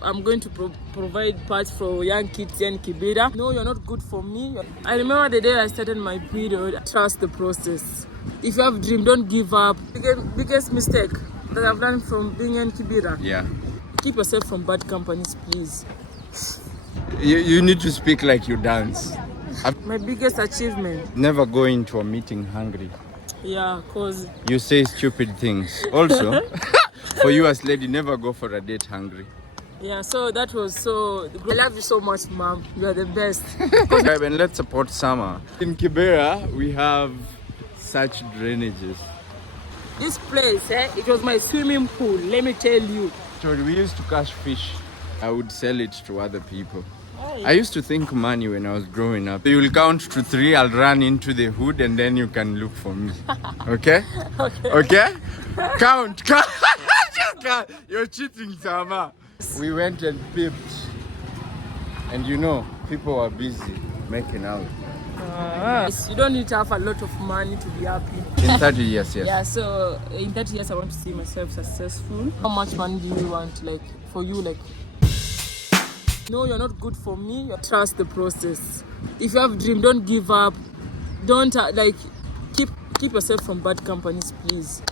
I'm going to provide parts for young kids in Kibera. No, you're not good for me. I remember the day I started my period. Trust the process. If you have a dream, don't give up. Biggest mistake that I've done from being in Kibera. Yeah. Keep yourself from bad companies, please. You need to speak like you dance. My biggest achievement. Never go into a meeting hungry. Yeah, cause you say stupid things. Also, for you as lady, never go for a date hungry. Yeah, so that was so good. I love you so much, mom. You are the best. And let's support summer. In Kibera, we have such drainages. This place, it was my swimming pool, let me tell you. So we used to catch fish. I would sell it to other people. Hey. I used to think money when I was growing up. You will count to 3, I'll run into the hood and then you can look for me. Okay? Okay? Count. You're cheating, Sama. We went and peeped. And you know, people were busy making out. You don't need to have a lot of money to be happy. In 30 years, yes. Yeah, so in 30 years I want to see myself successful. How much money do you want, like, for you, like? No, you're not good for me. Trust the process. If you have a dream, don't give up. Don't keep yourself from bad companies, please.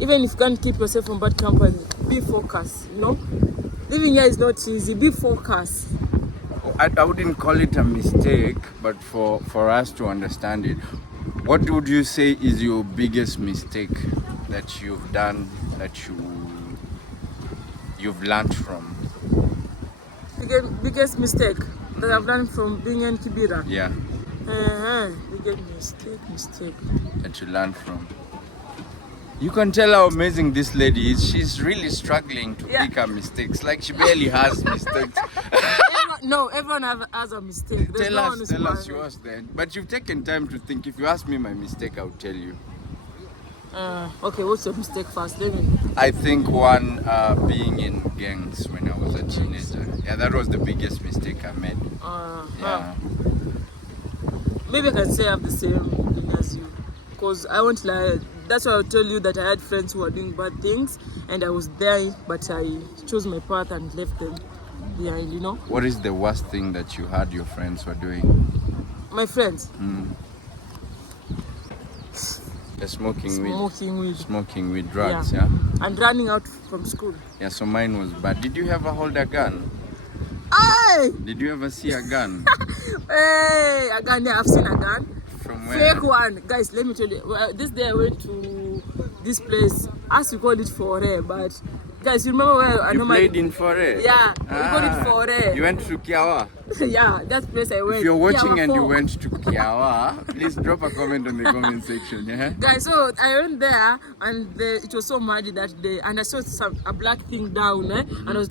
Even if you can't keep yourself from bad companies, be focused, you know? Living here is not easy. Be focused. I wouldn't call it a mistake, but for us to understand it, what would you say is your biggest mistake that you've done, that you've learned from? Biggest mistake that I've done from being in Kibera? Yeah. Biggest mistake. That you learned from. You can tell how amazing this lady is. She's really struggling to pick her mistakes. Like she barely has mistakes. Everyone has a mistake. Tell us yours then. But you've taken time to think. If you ask me my mistake, I'll tell you. Okay, what's your mistake first? Let me. I think one, being in gangs when I was a teenager. Yeah, that was the biggest mistake I made. Yeah. Maybe I can say I have the same thing as you. Because I won't lie. That's why I'll tell you that I had friends who were doing bad things and I was there, but I chose my path and left them behind, you know. What is the worst thing that you heard your friends were doing? My friends? Smoking weed. Smoking weed, drugs, yeah? And running out from school. Yeah, so mine was bad. Did you ever hold a gun? Hey! Did you ever see a gun? Hey, a gun, yeah, I've seen a gun. From where? Fake one. Guys, let me tell you. This day I went to this place, as we call it Fore, but guys, you remember where you played in Fore? Yeah, we call it Fore. You went to Kiawa? Yeah, that place I went. If you're watching and you went to Kiawa, please drop a comment on the comment section. Yeah? Guys, so I went there and it was so muddy that day, and I saw a black thing down, and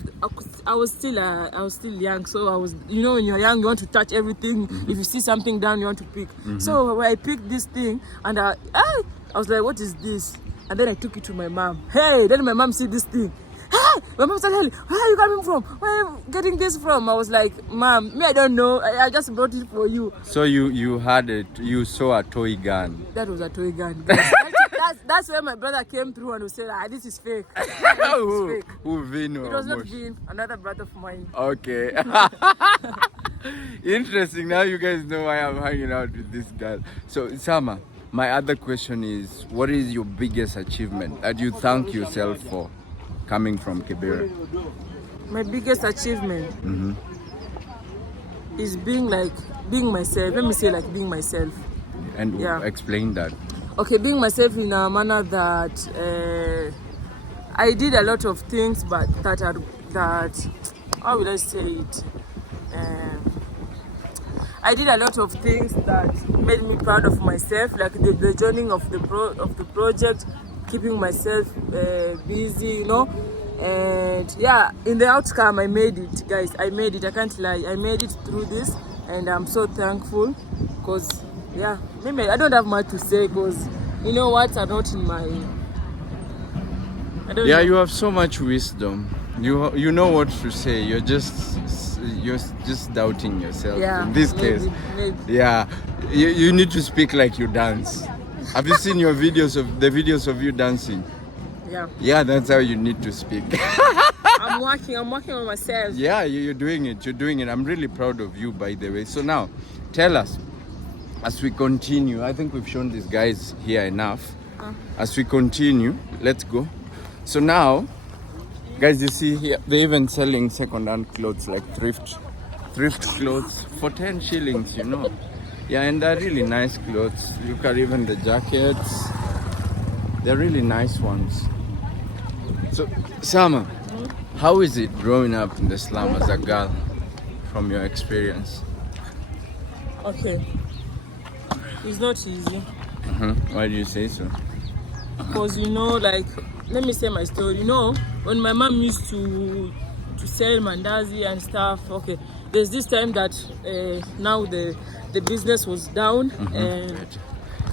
I was still young, so I was, you know, when you're young, you want to touch everything. If you see something down, you want to pick. So when I picked this thing, and I was like, what is this? And then I took it to my mom. Hey, then my mom see this thing. Hey, my mom said, where are you coming from? Where are you getting this from? I was like, Mom, I don't know. I just brought it for you. So you had it, you saw a toy gun. That was a toy gun. That's where my brother came through and said, this is fake. Who Vino? It was not Vin, another brother of mine. Okay. Interesting. Now you guys know why I'm hanging out with this girl. So, Sama, my other question is, what is your biggest achievement that you thank yourself for coming from Kibera? My biggest achievement is being myself. Let me say being myself. And explain that. Okay, being myself in a manner that I did a lot of things, but that how will I say it? I did a lot of things that made me proud of myself, like the joining of the project, keeping myself busy, you know. And yeah, in the outcome, I made it, guys. I made it. I can't lie. I made it through this, and I'm so thankful. Cause yeah, maybe I don't have much to say, cause you know what, are not in my. Yeah, you have so much wisdom. You know what to say. You're just doubting yourself. Yeah, in this case, maybe. Yeah, you need to speak like you dance. Have you seen your videos of you dancing? Yeah. Yeah, that's how you need to speak. I'm I'm working on myself. Yeah, you're doing it. You're doing it. I'm really proud of you, by the way. So now, tell us, as we continue, I think we've shown these guys here enough. As we continue, let's go. So now, guys, you see here, they're even selling second-hand clothes, like thrift clothes for 10 shillings, you know. Yeah, and they're really nice clothes. Look at even the jackets. They're really nice ones. So, Sama, how is it growing up in the slum as a girl, from your experience? Okay. It's not easy. Why do you say so? Because, you know, like, let me say my story. You know, when my mom used to sell mandazi and stuff, okay, there's this time that now the business was down. And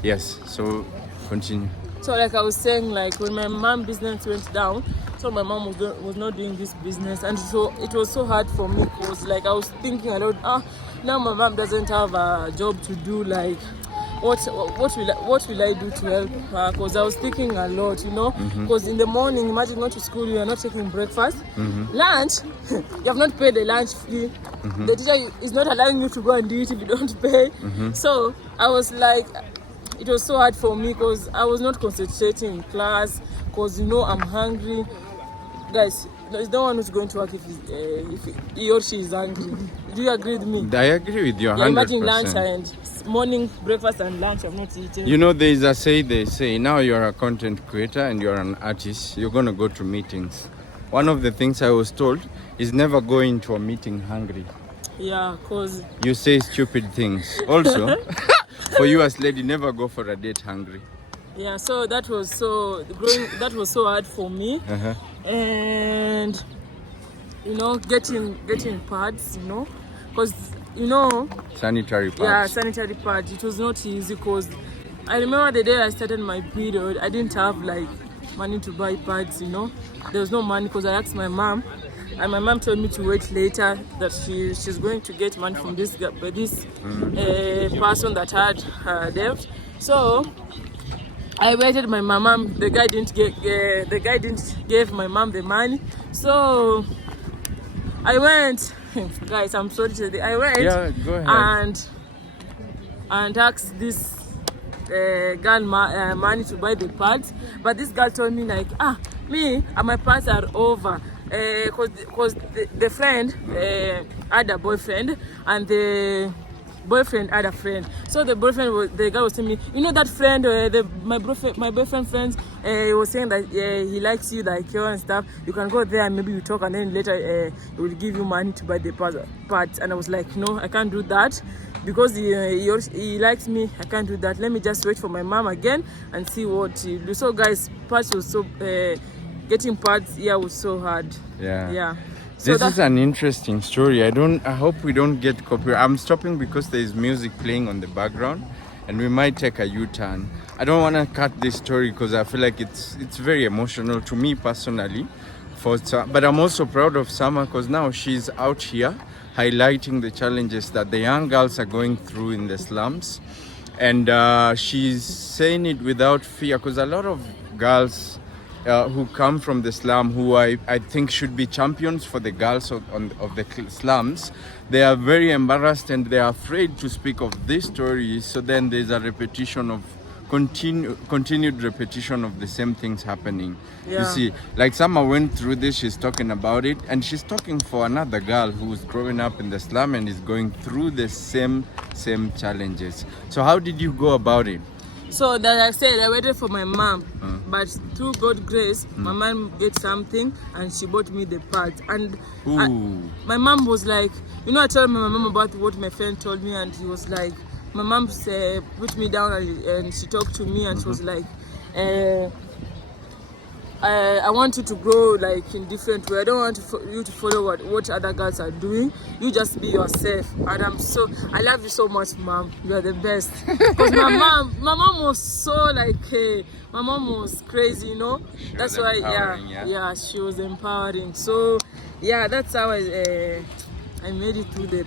Yes, so continue. so like I was saying, like when my mom business went down, so my mom was not doing this business, and so it was so hard for me because like I was thinking a lot, now my mom doesn't have a job to do, like what will I do to help her? Because I was thinking a lot, you know, because in the morning, imagine going to school, you are not taking breakfast, lunch, you have not paid the lunch fee, the teacher is not allowing you to go and eat if you don't pay. So I was like, it was so hard for me because I was not concentrating in class because, you know, I'm hungry. Guys, there's no one who's going to work if he or she is hungry. Do you agree with me? I agree with you 100%. Yeah, imagine lunch and morning, breakfast and lunch I've not eaten. You know, there's a say, they say, now you're a content creator and you're an artist, you're going to go to meetings. One of the things I was told is never go into a meeting hungry. Yeah, because You say stupid things. Also, for you as lady, never go for a date hungry. yeah, so that was so hard for me. And you know, getting pads, you know, because you know, Sanitary pads. yeah, sanitary pads, it was not easy because I remember the day I started my period, I didn't have like money to buy pads, you know. There was no money because I asked my mom, and my mom told me to wait later, that she's going to get money from this person that had debt. So I waited. My mom, the guy didn't give my mom the money. So I went. Guys, I'm sorry to say, I went. Yeah, go ahead. And asked this girl money to buy the pads, but this girl told me like, me and my pads are over, cause the friend had a boyfriend and the boyfriend had a friend. So the guy was telling me, you know that friend, my boyfriend friends, he was saying that he likes you, like you and stuff. You can go there and maybe you talk, and then later he will give you money to buy the pads. And I was like, no, I can't do that. Because he likes me, I can't do that. Let me just wait for my mom again and see what he do. So guys, pads was so getting pads here was so hard. Yeah. So this is an interesting story. I hope we don't get copyright. I'm stopping because there is music playing on the background, and we might take a U-turn. I don't want to cut this story because I feel like it's very emotional to me personally. But I'm also proud of Sama because now she's out here highlighting the challenges that the young girls are going through in the slums, and she's saying it without fear, because a lot of girls who come from the slum, who I think should be champions for the girls of the slums, they are very embarrassed and they are afraid to speak of this story. So then there's a repetition of continued repetition of the same things happening. You see, like Sama went through this, she's talking about it, and she's talking for another girl who's growing up in the slum and is going through the same challenges. So how did you go about it? So that I said, I waited for my mom, but through God's grace, my mom did something and she bought me the pads. And my mom was like, you know, I told my mom about what my friend told me, and he was like, my mom put me down and she talked to me, and she was like, I want you to grow like in different way. I don't want you to follow what other girls are doing. You just be yourself. And I love you so much, mom. You are the best. Because my mom was so like, my mom was crazy, you know. That's why, yeah, she was empowering. So yeah, that's how I made it through the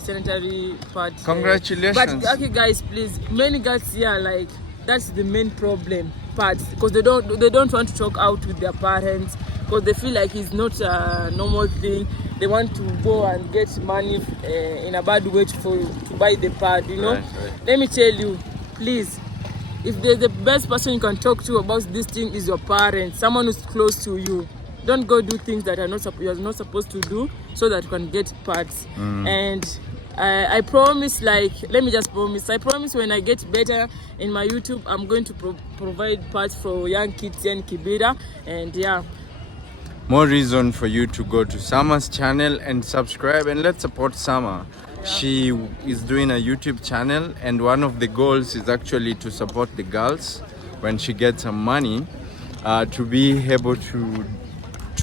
sanitary pad. Congratulations. But okay, guys, please, many girls here, like, that's the main problem, pads, because they don't want to talk out with their parents, because they feel like it's not a normal thing. They want to go and get money in a bad way to buy the pad, you know. Right. Let me tell you, please, if the best person you can talk to about this thing is your parents, someone who's close to you. Don't go do things that you're not supposed to do so that you can get pads. And I promise, let me just promise. I promise when I get better in my YouTube, I'm going to provide pads for young kids in Kibera. And yeah. More reason for you to go to Summer's channel and subscribe, and let's support Summer. Yeah. She is doing a YouTube channel, and one of the goals is actually to support the girls when she gets some money, to be able to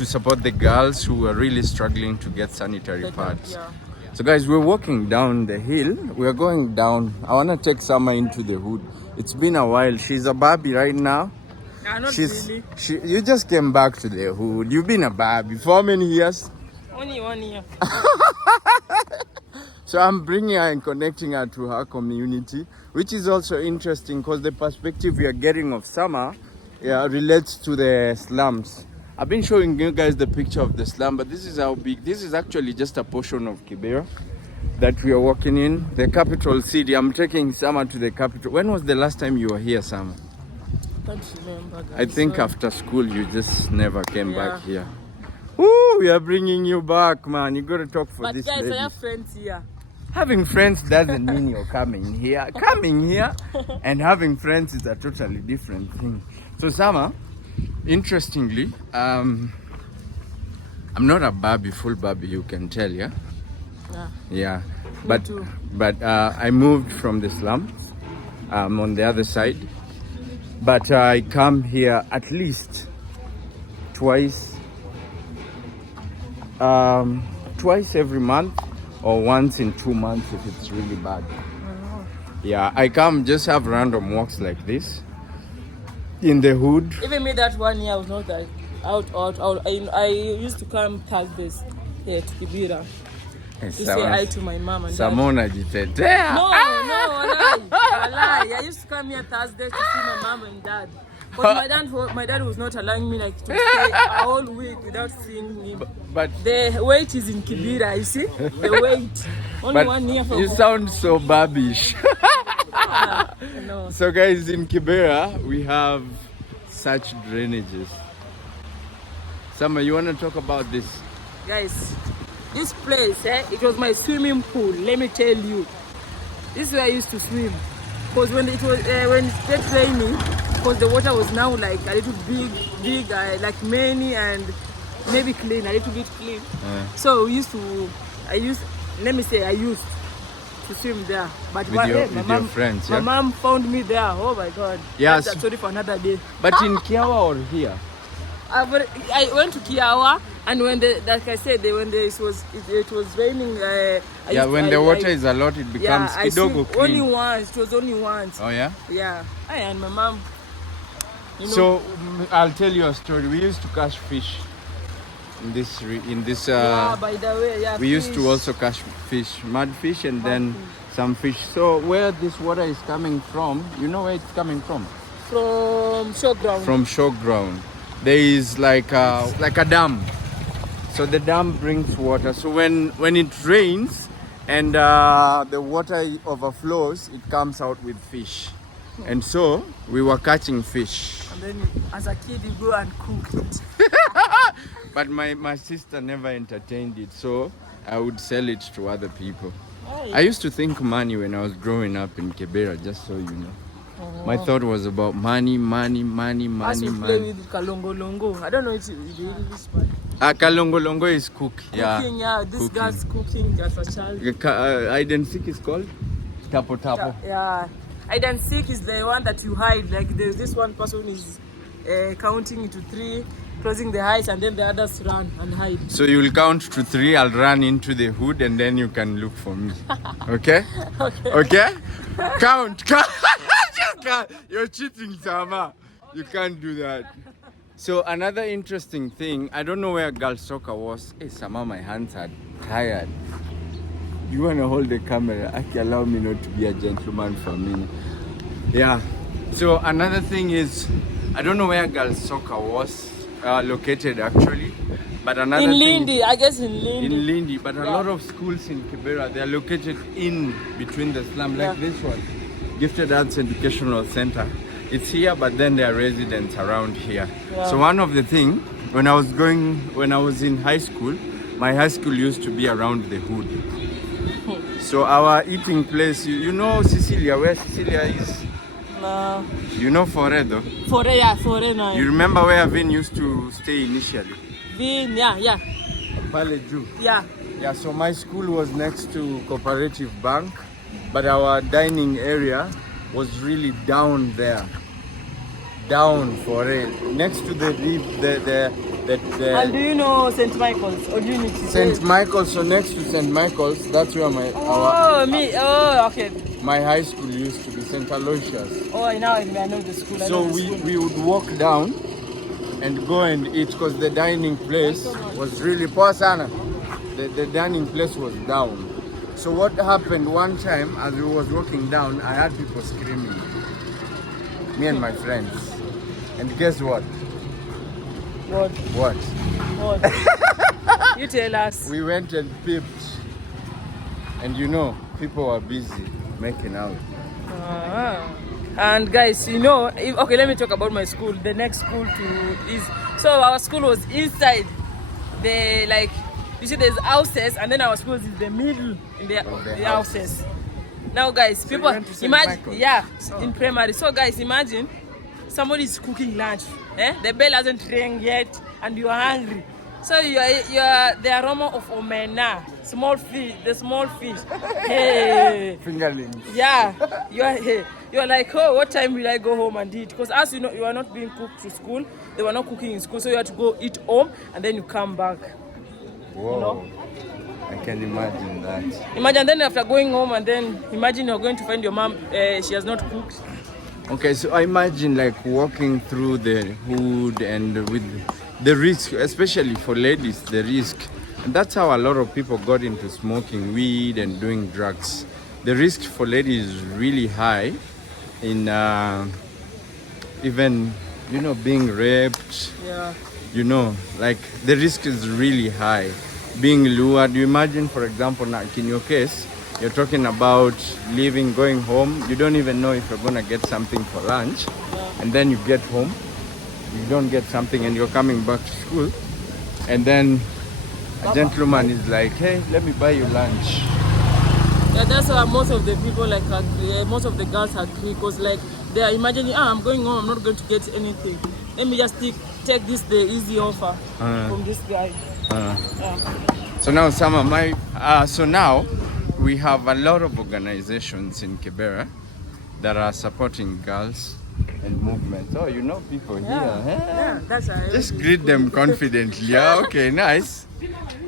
support the girls who are really struggling to get sanitary pads. Yeah. So guys, we're walking down the hill. We're going down. I want to take Summer into the hood. It's been a while. She's a Barbie right now. Not really. You just came back to the hood. You've been a Barbie for how many years? Only 1 year. So I'm bringing her and connecting her to her community, which is also interesting because the perspective we are getting of Summer relates to the slums. I've been showing you guys the picture of the slum, but this is how big. This is actually just a portion of Kibera that we are walking in, the capital city. I'm taking Summer to the capital. When was the last time you were here, Summer? I can't remember, guys. I think after school you just never came back here. Ooh, we are bringing you back, man. You got to talk for this guys, lady. I have friends here. Having friends doesn't mean you're coming here. Coming here and having friends is a totally different thing. So Summer, interestingly, I'm not a Barbie, full Barbie, you can tell, yeah? Yeah. But I moved from the slums. On the other side. But I come here at least twice every month, or once in 2 months if it's really bad. Yeah, I come just have random walks like this in the hood. Even me, that 1 year I was not like out. I used to come Thursdays here to Kibera to say hi to my mom and dad. Samona jitetea. No, walai. I used to come here Thursdays to see my mom and dad. But my dad was not allowing me to stay a whole week without seeing him. But the weight is in Kibera, you see? The weight. Only 1 year for you sound so Barbish. No. So guys, in Kibera, we have such drainages. Summer, you want to talk about this? Guys, this place, it was my swimming pool. Let me tell you. This is where I used to swim. Because when it started raining, because the water was now like a little big, like many and maybe clean, a little bit clean. So I used to swim there. But with your friends, my mom found me there. Oh my God. Yes. That's a story for another day. But in Kiawa or here? I went to Kiawa, and when like I said, when it was raining. When the water is a lot, it becomes kidogo clean. Only once. It was only once. Oh yeah. Yeah. And my mom. So I'll tell you a story. We used to catch fish in this. By the way, we used to also catch fish, mudfish, and then some fish. So where this water is coming from, you know where it's coming from? From showground. From showground. There is like a dam. So the dam brings water. So when it rains and the water overflows, it comes out with fish. And so we were catching fish. And then as a kid you go and cook it. But my sister never entertained it, so I would sell it to other people. I used to think money when I was growing up in Kibera, just so you know. My thought was about money. As you play with kalongolongo. I don't know if you do English, but kalongolongo is cook. Cooking, this guy's cooking as a child. Hide and seek is called? Tapo. Yeah. Hide and seek is the one that you hide. Like there's this one person is counting into 3, closing the eyes, and then the others run and hide. So you will count to 3, I'll run into the hood, and then you can look for me. Okay? Okay? Count. You're cheating, Sama. You can't do that. So another interesting thing, I don't know where girls soccer was. Hey, Sama, my hands are tired. You want to hold the camera? Actually, allow me not to be a gentleman for a minute. Yeah. So another thing is, I don't know where girls soccer was. located actually. But another In thing, Lindy, I guess in Lindy. in Lindy, but a lot of schools in Kibera, they are located in between the slum, like this one, Gifted Arts Educational Center. It's here, but then there are residents around here. Yeah. So one of the things, when I was in high school, my high school used to be around the hood. So our eating place, you know Cecilia, where Cecilia is? No. You know Foredo? Fore no. You remember where Vin used to stay initially? Vin, yeah. Pale Ju. Yeah. Yeah, so my school was next to Cooperative Bank, but our dining area was really down there. Down for it. Next to the And do you know St. Michael's or Unity? St. Michael's, so next to St. Michael's, that's where Okay. my high school used to be, St. Aloysius. Oh, now I know the school. So we would walk down and go and eat because the dining place was really poor sana. The dining place was down. So what happened one time as we was walking down, I had people screaming. Me and my friends. And guess what? What? You tell us. We went and peeped. And you know, people were busy making out. And guys, okay, let me talk about my school. The next school so our school was inside the, you see there's houses, and then our school is in the middle in the houses. Now guys, people imagine, in primary. So guys, imagine somebody is cooking lunch. The bell hasn't rang yet, and you are hungry. So you are the aroma of omena, small fish, the small fish. Hey. Fingerlings. Yeah, you are like, oh, what time will I go home and eat? Because as you know, you are not being cooked to school. They were not cooking in school, so you have to go eat home and then you come back. Whoa. I can imagine that. Imagine then after going home and then imagine you're going to find your mom, she has not cooked. Okay, so I imagine walking through the hood and with the risk, especially for ladies, the risk. And that's how a lot of people got into smoking weed and doing drugs. The risk for ladies is really high in even, being raped. Yeah. The risk is really high. Being lured. You imagine, for example, like in your case, you're talking about leaving, going home. You don't even know if you're going to get something for lunch. Yeah. And then you get home, you don't get something, and you're coming back to school. And then a gentleman is like, hey, let me buy you lunch. Yeah, that's why most of the people, most of the girls agree, because they are imagining, I'm going home, I'm not going to get anything. Let me just take the easy offer from this guy. So now, so now we have a lot of organizations in Kibera that are supporting girls and movements. Oh, people here. Yeah, that's just greet them confidently. Yeah, okay, nice.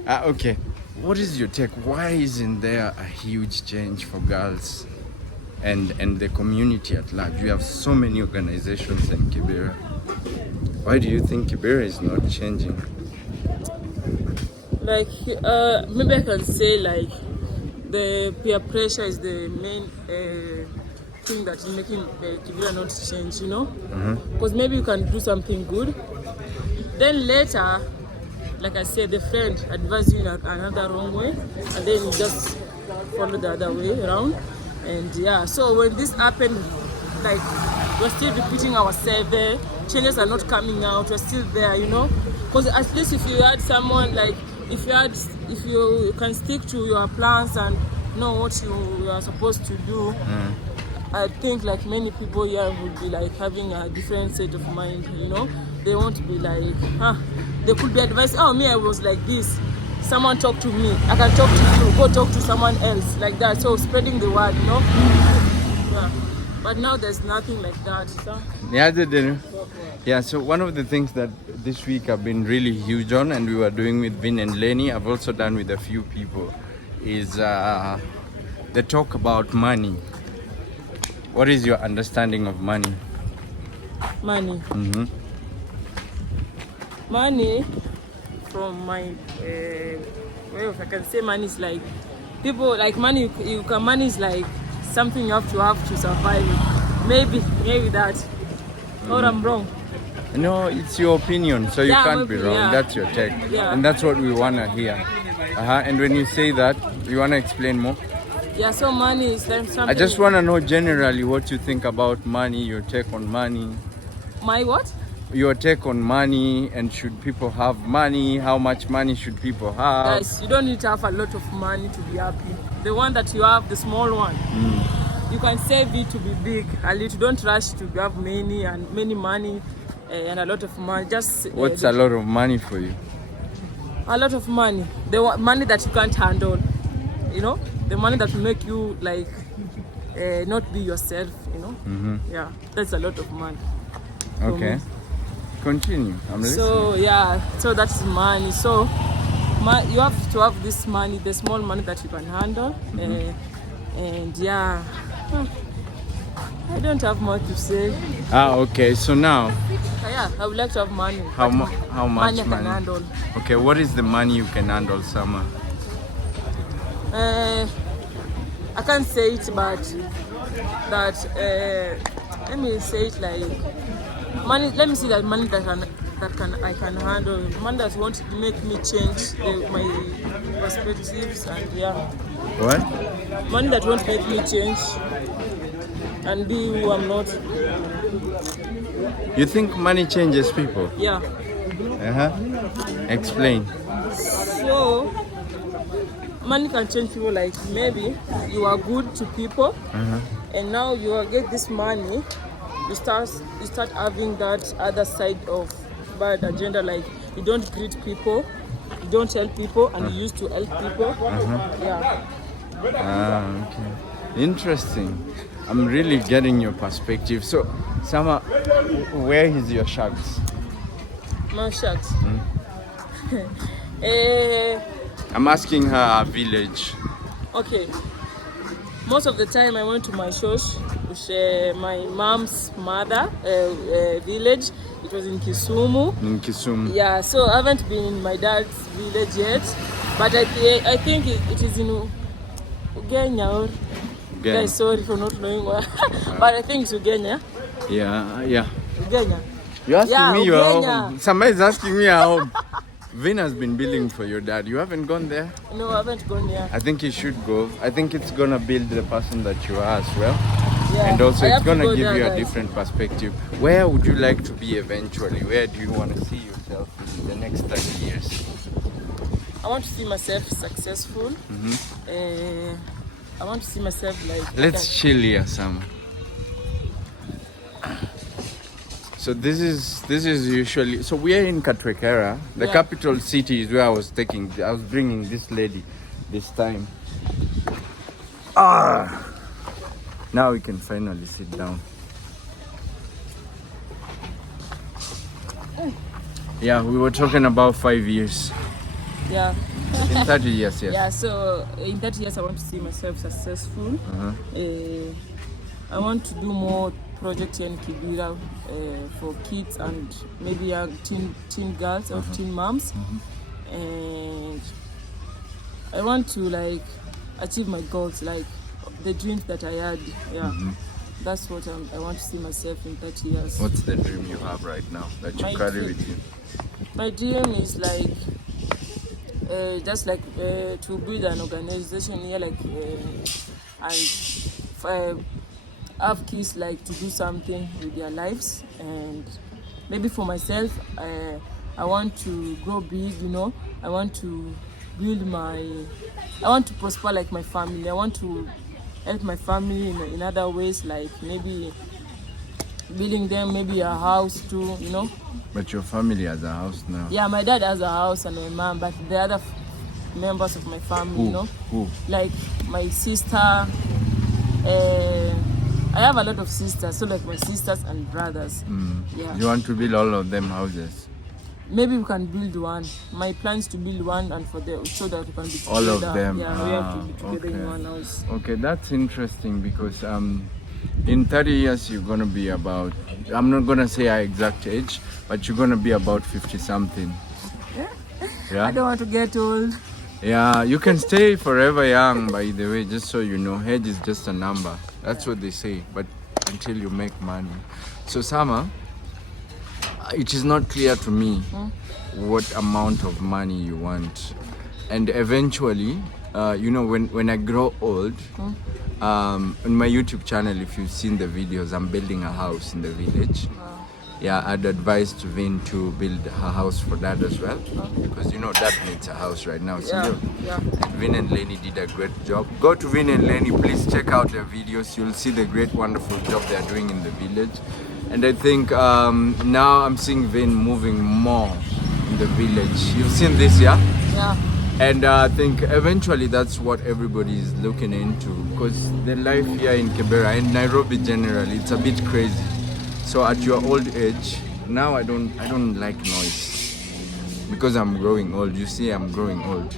Okay, what is your take? Why isn't there a huge change for girls and the community at large? We have so many organizations in Kibera. Why do you think Kibera is not changing? Maybe I can say the peer pressure is the main thing that is making Kibera not change, Because maybe you can do something good. Then later, like I said, the friend advises you in another wrong way, and then you just follow the other way around. And so when this happened, we're still repeating ourselves, changes are not coming out, we're still there, Because at least if you had someone, if you can stick to your plans and know what you are supposed to do, I think many people here would be having a different set of mind, They won't be they could be advised, me, I was like this. Someone talk to me, I can talk to you, go talk to someone else, like that. So spreading the word, Yeah. But now there's nothing like that. So. Yeah, so one of the things that this week I've been really huge on, and we were doing with Vin and Lenny, I've also done with a few people, is the talk about money. What is your understanding of money? Money? Mm-hmm. Money, from my way of, I can say money is people money, money is something you have to survive. Maybe that. Or I'm wrong. No, it's your opinion, so you Yeah, can't be maybe, wrong. yeah. That's your take. Yeah. And that's what we want to hear. And when you say that, you want to explain more? Yeah, so money is like something. I just want to know generally what you think about money, your take on money. My what? Your take on money, and should people have money? How much money should people have? Guys, you don't need to have a lot of money to be happy. The one that you have, the small one, you can save it to be big. A little. Don't rush to have many money and a lot of money. Just What's a lot of money for you? a lot of money. The money that you can't handle. You know, the money that will make you like not be yourself. You know. Yeah, that's a lot of money. for Okay. me. Continue. I'm listening. So yeah, so that's money. So you have to have this money, the small money that you can handle. And yeah, I don't have much to say. Okay. So now, Yeah, I would like to have money. how but much money I money? can handle? Okay. What is the money you can handle, Summer? I can't say it, but that let me say it like money. Let me see that money I can handle. Money that won't make me change my perspectives and yeah. What? Money that won't make me change and be who I'm not. You think money changes people? Yeah. Explain. So money can change people. Like maybe you are good to people, and now you get this money. You start having that other side of bad agenda. Like you don't greet people, you don't help people, and you used to help people. Yeah. Okay. Interesting. I'm really getting your perspective. So, Sama, where is your shags? My shucks. I'm asking her a village. Okay. Most of the time I went to my church, which my mom's mother village. It was in Kisumu. In Kisumu. Yeah, so I haven't been in my dad's village yet, but I think it is in Ugenya. Or, guys, sorry for not knowing where, but I think it's Ugenya. Yeah. Ugenya. You're asking me your Ugenya. home. Somebody's asking me our home. Vin has been building for your dad. You haven't gone there? No, I haven't gone there. I think you should go. I think it's gonna build the person that you are as well. Yeah, And also I it's have to gonna go give there, you a guys. different perspective. Where would you like to be eventually? Where do you want to see yourself in the next 30 years? I want to see myself successful. I want to see myself like. Let's chill here, Sam. So this is usually, so we are in Katwekera, the Yeah. capital city is where I was bringing this lady this time. Now we can finally sit down. Yeah, we were talking about 5 years. Yeah. In 30 years, yes. Yeah, so in 30 years I want to see myself successful. I want to do more projects here in Kibera for kids and maybe young teen girls or teen moms. And I want to like achieve my goals, like the dreams that I had. Yeah. That's what I want to see myself in 30 years. What's the dream you have right now that you My carry dream- with you? My dream is like just like to build an organization here, like and have kids like to do something with their lives. And maybe for myself, I want to grow big. You know, I want to I want to prosper like my family. I want to help my family in other ways, like maybe building them maybe a house too. You know. But your family has a house now. Yeah, my dad has a house and my mom, but the other members of my family, you know, Who? like my sister. I have a lot of sisters, so like my sisters and brothers. Yeah. You want to build all of them houses? Maybe we can build one. My plan is to build one and for them so that we can be together. All of them. Yeah, we have to be together in okay. one house. Okay, that's interesting because in 30 years you're gonna be about, I'm not gonna say our exact age, but you're gonna be about 50 something. Yeah? I don't want to get old. Yeah, you can stay forever young, by the way, just so you know. Age is just a number. That's what they say, but until you make money. So Sama, it is not clear to me what amount of money you want. And eventually, when I grow old, on my YouTube channel, if you've seen the videos, I'm building a house in the village. Yeah, I'd advise Vin to build a house for Dad as well, because Dad needs a house right now. Yeah. And Vin and Lenny did a great job. Go to Vin and Lenny, please check out their videos. You'll see the great, wonderful job they're doing in the village. And I think now I'm seeing Vin moving more in the village. You've seen this, yeah? Yeah. And I think eventually that's what everybody is looking into, because the life here in Kibera and Nairobi generally, it's a bit crazy. So at your old age, now I don't like noise, because I'm growing old. You see, I'm growing old.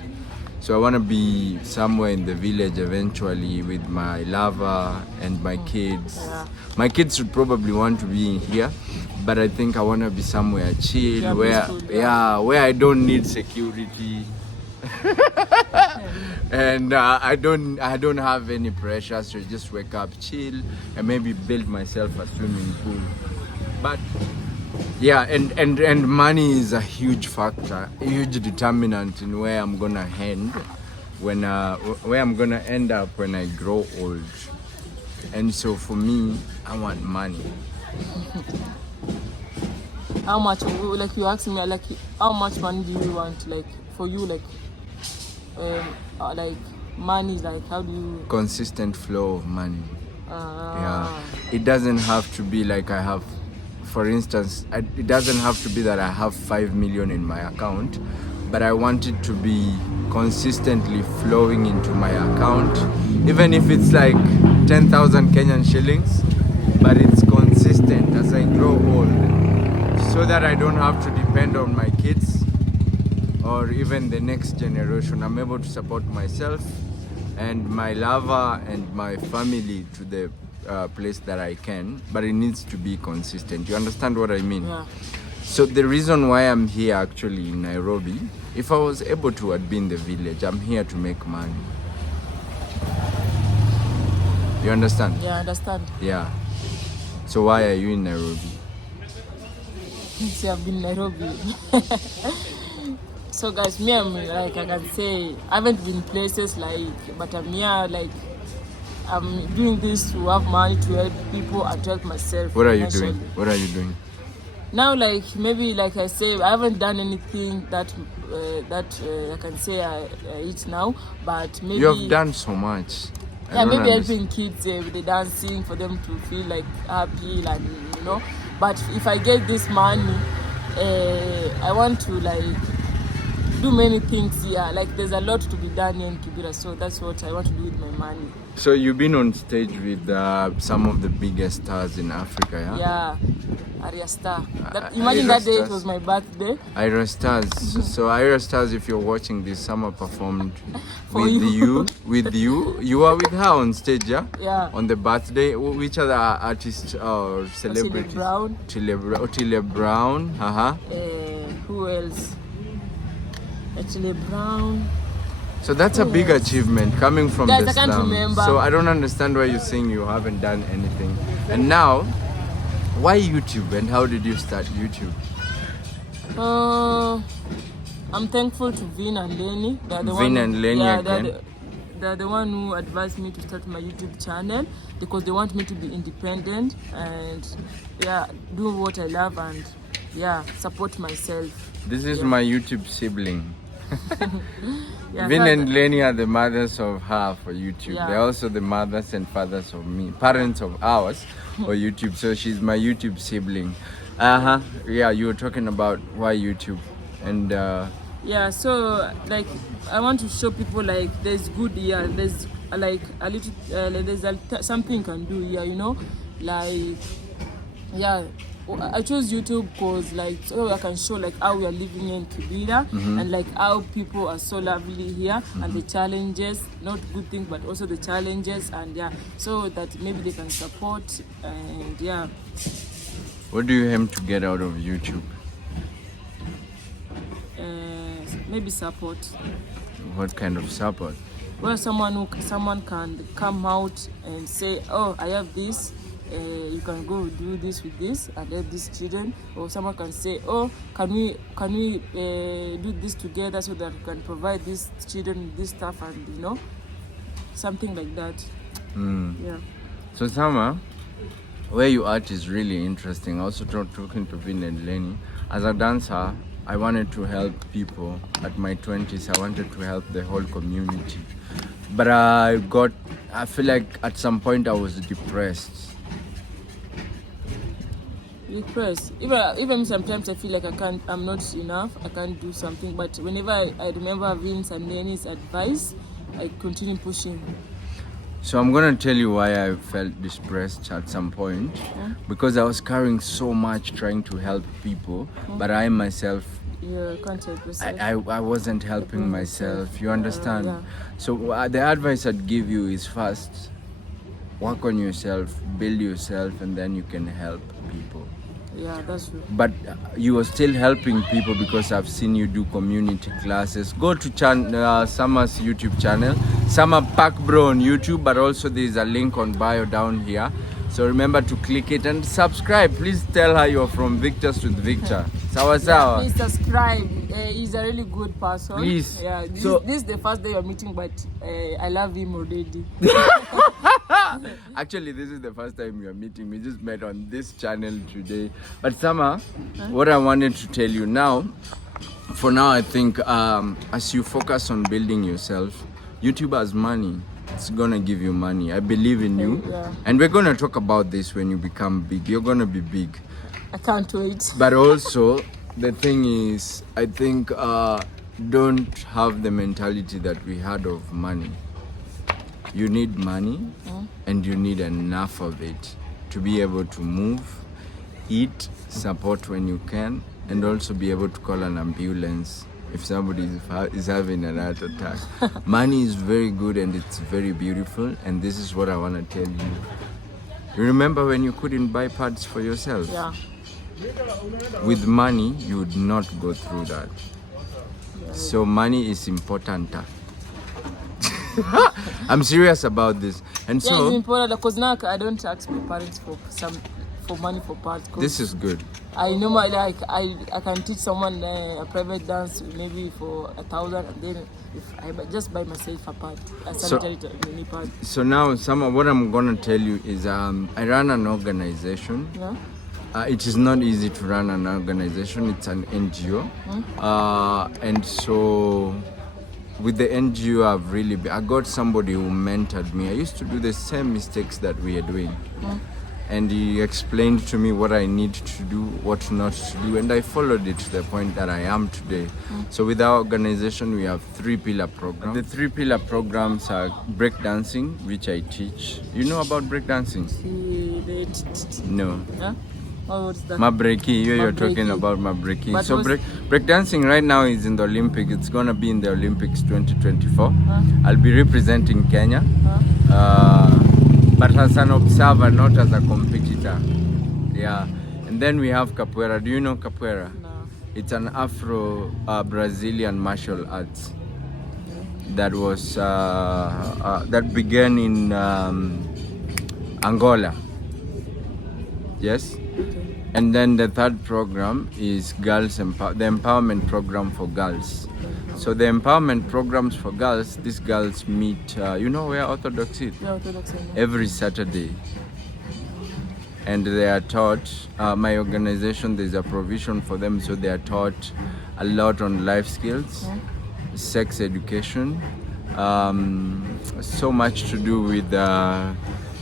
So I want to be somewhere in the village eventually with my lover and my kids. Yeah. My kids would probably want to be in here, but I think I want to be somewhere chill, where I don't need security. And I don't have any pressure, so just wake up, chill, and maybe build myself a swimming pool. But yeah, and money is a huge factor, a huge determinant in where I'm gonna end where I'm gonna end up when I grow old. And so for me, I want money. How much? Like you asked me, like how much money do you want? Like for you, like money, like how do you? Consistent flow of money. Yeah, it doesn't have to be like I have, for instance, it doesn't have to be that I have 5 million in my account, but I want it to be consistently flowing into my account, even if it's like 10,000 Kenyan shillings, but it's consistent as I grow old, so that I don't have to depend on my kids or even the next generation. I'm able to support myself and my lover and my family to the place that I can, but it needs to be consistent. You understand what I mean? Yeah. So the reason why I'm here actually in Nairobi, if I was able to, I'd be in the village. I'm here to make money. You understand? Yeah, I understand. Yeah. So why are you in Nairobi? See, I've been in Nairobi. So guys, me, I'm like, I can say I haven't been places like, but I'm here like I'm doing this to have money to help people and to help myself. What are you doing? What are you doing? Now, like maybe like I say, I haven't done anything that I can say I eat now, but maybe you have done so much. Yeah, maybe helping kids with the dancing for them to feel like happy, and But if I get this money, I want to like do many things here. Like there's a lot to be done here in Kibera, so that's what I want to do with my money. So you've been on stage with some of the biggest stars in Africa, yeah? Yeah, Aria Star. Imagine that day it was my birthday. Ira Stars. So Ira Stars, if you're watching this, Summer performed with you. You were with her on stage, yeah? Yeah. On the birthday. Which other artists or celebrities? Otile Brown. Who else? Otile Brown. So that's a big achievement coming from Guys, the I can't slum. remember. So I don't understand why you're saying you haven't done anything. And now, why YouTube and how did you start YouTube? I'm thankful to Vin and Lenny. They're the one who advised me to start my YouTube channel because they want me to be independent and do what I love and support myself. This is my YouTube sibling. Yeah, Vin and Lenny are the mothers of her for YouTube. Yeah. They're also the mothers and fathers of me, parents of ours for YouTube. So she's my YouTube sibling. Yeah, you were talking about why YouTube and so like I want to show people like there's good here, there's like a little there's something you can do here, like I chose YouTube because like so I can show like how we are living in Kibera and like how people are so lovely here and the challenges, not good things but also the challenges, and so that maybe they can support and What do you aim to get out of YouTube? Maybe support. What kind of support? Well, someone can come out and say, oh, I have this, you can go do this with this and help these children, or someone can say, oh, can we do this together so that we can provide these children this stuff, and something like that. Yeah. So Sama, where you at is really interesting. Also talking to Vin and Lenny. As a dancer, I wanted to help people. At my 20s, I wanted to help the whole community. But I feel like at some point I was depressed. Even sometimes I feel like I'm not enough, I can't do something, but whenever I remember Vince and Lenny's advice, I continue pushing. So I'm gonna tell you why I felt depressed at some point. Because I was carrying so much trying to help people, but I myself, can't help yourself. I wasn't helping myself. You understand? Yeah. So the advice I'd give you is first, work on yourself, build yourself, and then you can help people. Yeah, that's true. But you are still helping people because I've seen you do community classes. Go to Summer's YouTube channel, Summer Park Bro on YouTube, but also there's a link on bio down here. So remember to click it and subscribe. Please tell her you're from Victor's with Victor. Sawa sawa. Please subscribe. He's a really good person. Please. Yeah. This is the first day you're meeting, but I love him already. Actually, this is the first time we are meeting. We just met on this channel today. But Sama, what I wanted to tell you now, for now, I think as you focus on building yourself, YouTube has money. It's gonna give you money. I believe in you. Yeah. And we're gonna talk about this when you become big. You're gonna be big. I can't wait. But also, the thing is, I think don't have the mentality that we had of money. You need money, and you need enough of it to be able to move, eat, support when you can, and also be able to call an ambulance if somebody is having an heart attack. Money is very good and it's very beautiful, and this is what I want to tell you. You remember when you couldn't buy pads for yourself? Yeah. With money, you would not go through that. Yeah. So money is important. I'm serious about this. And Yeah, so it's important because now I don't ask my parents for money for parts. this is good. I normally I can teach someone a private dance maybe for 1,000, and then if I just buy myself a part, a sanitary mini part. So now what I'm gonna tell you is I run an organization. Yeah. It is not easy to run an organization. It's an NGO. And so with the NGO, I got somebody who mentored me. I used to do the same mistakes that we are doing. And he explained to me what I need to do, what not to do, and I followed it to the point that I am today. So with our organization, we have 3-pillar programs. The 3-pillar programs are breakdancing, which I teach. You know about breakdancing? No. Huh? Oh, what's that? Mabreki, you're talking about Mabreki. So breakdancing right now is in the Olympics. It's gonna be in the Olympics 2024. I'll be representing Kenya, but as an observer, not as a competitor. Yeah. And then we have capoeira. Do you know capoeira? No. It's an Afro-Brazilian martial arts that was that began in Angola. Yes. Okay. And then the third program is the empowerment program for girls. So the empowerment programs for girls, these girls meet, you know where Orthodox is? Yeah, Orthodox. Every Saturday. And they are taught, my organization, there's a provision for them, so they are taught a lot on life skills, sex education, so much to do with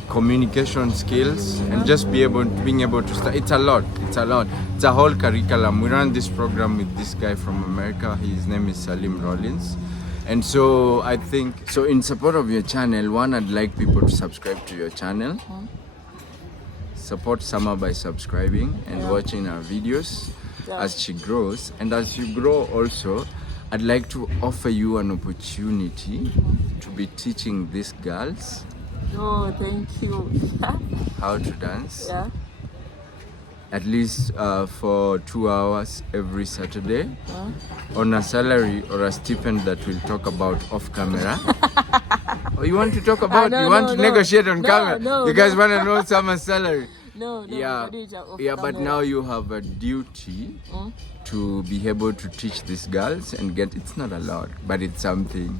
communication skills, and just being able to start. It's a lot. It's a whole curriculum. We run this program with this guy from America. His name is Salim Rollins. And so I think, so in support of your channel, one, I'd like people to subscribe to your channel. Support Summer by subscribing and watching our videos as she grows. And as you grow also, I'd like to offer you an opportunity to be teaching these girls Oh, thank you. how to dance. Yeah. at least for 2 hours every Saturday on a salary or a stipend that we'll talk about off camera. Oh, you want to talk about? No, you want no, to no. negotiate on No, camera? no, you guys no. want to know Summer's salary? No, Yeah, but now you have a duty to be able to teach these girls and get. It's not a lot, but it's something.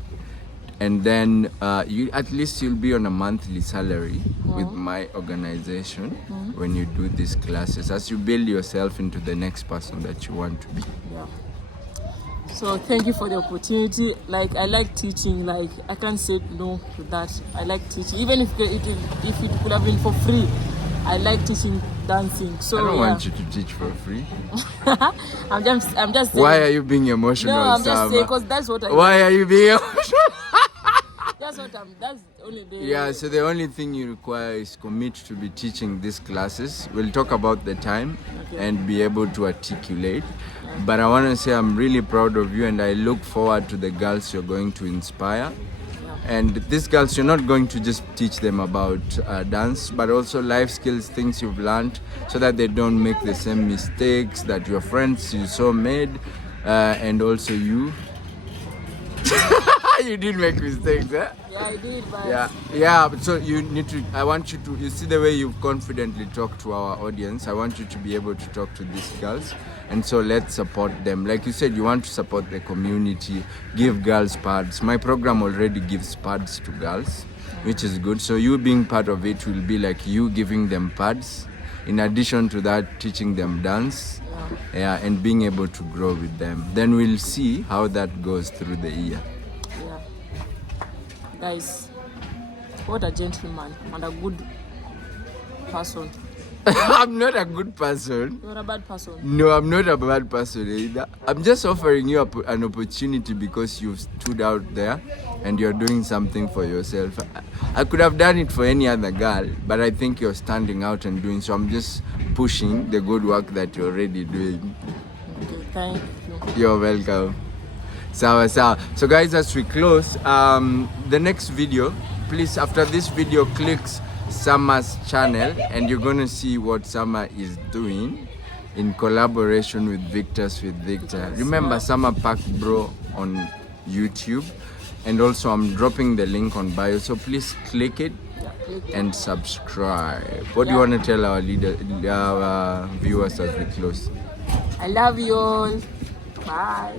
And then you at least you'll be on a monthly salary with my organization when you do these classes, as you build yourself into the next person that you want to be. Yeah. So thank you for the opportunity. Like, I like teaching. Like, I can't say no to that. I like teaching, even if it could have been for free. I like teaching dancing. So I don't want you to teach for free. I'm just saying. Why are you being emotional? No, I'm just Sama? saying because that's what I. Why are you being emotional? That's what I'm. That's only the. Yeah, so the only thing you require is commit to be teaching these classes. We'll talk about the time and be able to articulate. But I want to say I'm really proud of you, and I look forward to the girls you're going to inspire. And these girls, you're not going to just teach them about dance, but also life skills, things you've learned, so that they don't make the same mistakes that your friends you saw made, and also you. You did make mistakes, eh? Yeah, I did, but. Yeah. But so you need to. I want you to. You see the way you've confidently talked to our audience. I want you to be able to talk to these girls, and so let's support them. Like you said, you want to support the community. Give girls pads. My program already gives pads to girls, which is good. So you being part of it will be like you giving them pads. In addition to that, teaching them dance, and being able to grow with them. Then we'll see how that goes through the year. Yeah. Guys, what a gentleman and a good person. I'm not a good person. You're a bad person. No, I'm not a bad person either. I'm just offering you an opportunity because you've stood out there and you're doing something for yourself. I could have done it for any other girl, but I think you're standing out and doing so. I'm just pushing the good work that you're already doing. Okay, thank you. You're welcome. Sawa. So guys, as we close, the next video, please, after this video, click Summer's channel and you're gonna see what Summer is doing in collaboration with Victor's with Victor. Remember Summer Park Bro on YouTube, and also I'm dropping the link on bio, so please click it and subscribe. What do you want to tell our viewers as we close? I love you all. Bye.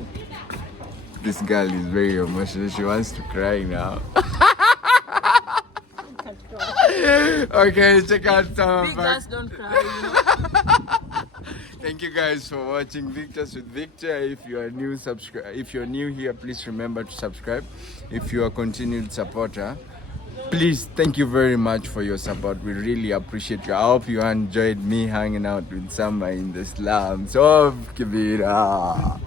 This girl is very emotional. She wants to cry now. Okay, check out Summer Big Park. girls don't cry, you know? Thank you guys for watching Victor's with Victor. If you are new, subscribe. If you're new here, please remember to subscribe. If you are a continued supporter, please, thank you very much for your support. We really appreciate you. I hope you enjoyed me hanging out with Summer in the slum. So, Kibira.